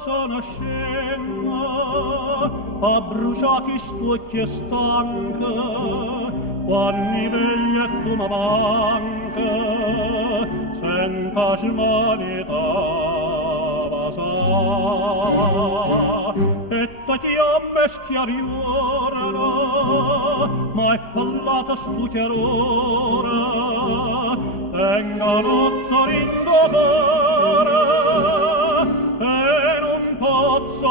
Sono scema a bruciare chi stucchi e stanca quando veglia e tu mi manca senta smanità sa e tu ti amme schiariora ma è parlata stu chiarora tenga notte rindolora pozzo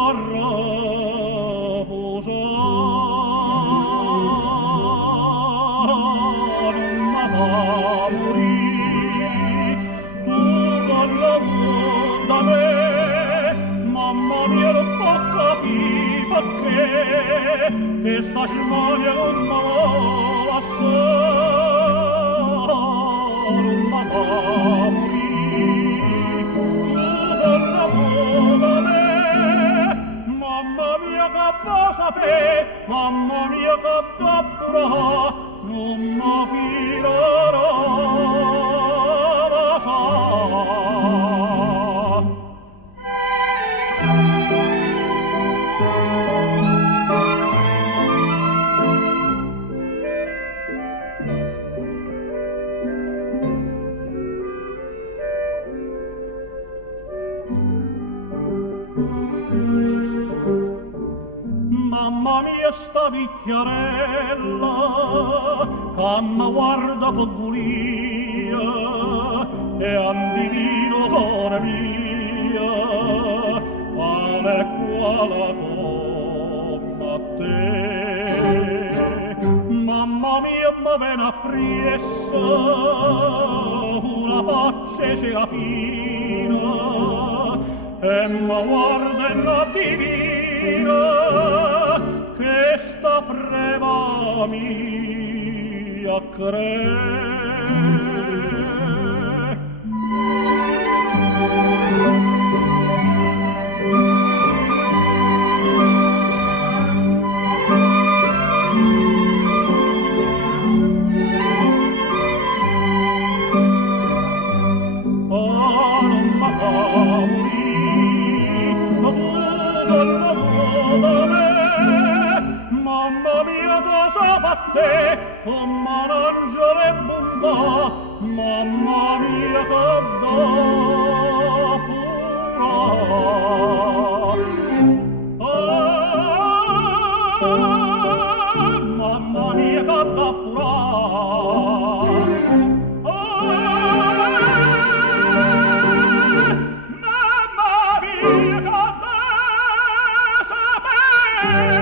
raposare ma fa morire tu con la da me mamma mia non può capire perché che sta smalia non mi vuole lasciare ma fa morire tu con la da me mamma mia che va sapere, mamma mia che va pura, non mi firerò ma sa. Mamma mia sta vecchiarella che mi guarda con bulia e andivino cuore mia quale come a te mamma mia mi viene appresso una faccia serafina e mi guarda e non divina che sta freva mia non mi fa morire mamma mia cosa fatte come un angelo e bontà mamma mia che da pura mamma mia che da pura mamma mia che da sapere